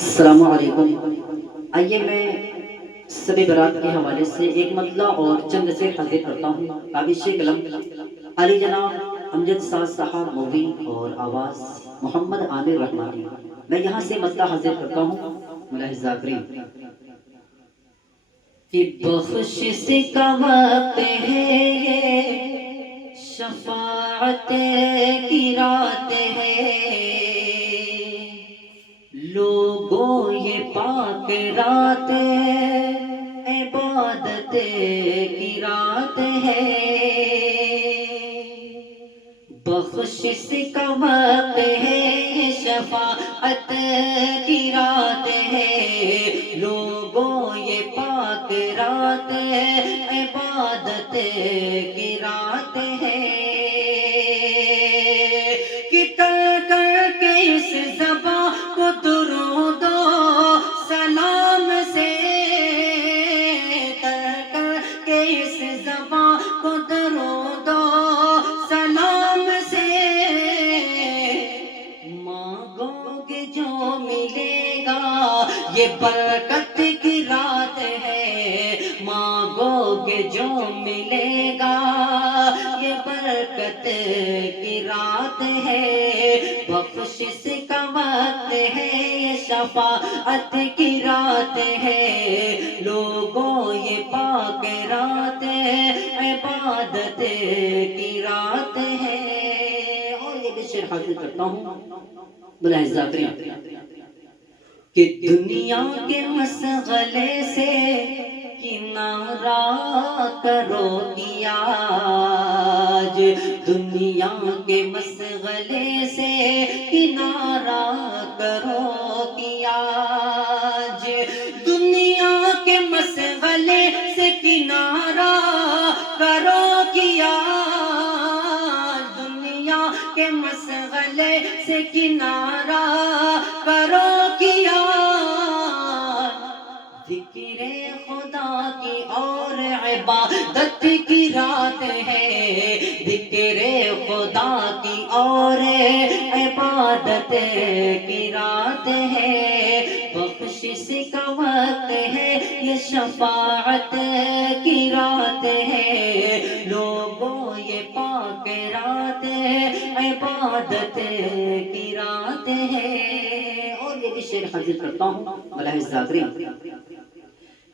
السلام علیکم۔ آئیے میں سب برات کے حوالے سے ایک مطلع اور چند سے حاضر کرتا ہوں۔ کابش قلم علی جناب امجد ساز صاحب مووی اور آواز محمد عامر رحمانی۔ میں یہاں سے مطلع حاضر کرتا ہوں، ملاحظہ کریں کہ بخشش کا وقت ہے یہ، شفاعت کی رات ہے، لوگوں یہ پاک رات عبادت کی رات ہے، بخشش کا وقت ہے، شفاعت کی رات ہے، لوگوں یہ پاک رات عبادت کی رات ہے، کہ کر کے اس زبان کو درود و سلام سے، کر کے اس زبان کو درود و سلام سے، مانگو گے جو ملے گا، یہ برکت کی رات ہے، مانگو گے جو ملے گا، یہ برکت کی رات ہے، بخشش کا وقت ہے، یہ شفاعت کی رات ہے، لوگوں یہ پاک رات عبادت کی رات ہے۔ اور یہ بھی شعر حاصل کرتا ہوں، ملاحظہ کریں کہ دنیا کے مشغلے سے کنارہ کرو کیا، آج دنیا کے مشغلے سے کنارہ کرو کیا، آج دنیا کے مشغلے سے کنارہ کرو کیا، دنیا کے مشغلے سے کنارہ کرو کیا، ذکر خدا کی اور عبادت کی رات ہے، ذکر خدا کی اور عبادت کی رات ہے، بخشش کا وقت ہے، یہ شفاعت کی رات ہے، لوگوں یہ پاک رات عبادت کی رات ہے۔ اور یہ بھی شعر حاضر کرتا ہوں، ملاحظہ کریں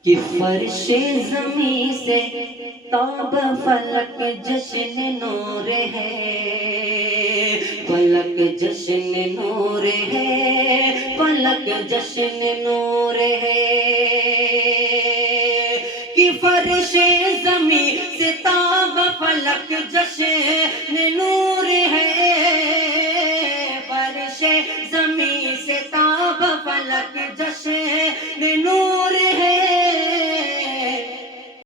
کہ فرش زمین سے تاب فلک جشن نور ہے، فلک جشن نور ہے، فلک جشن نور ہے، کہ فرش زمین سے تاب فلک جشن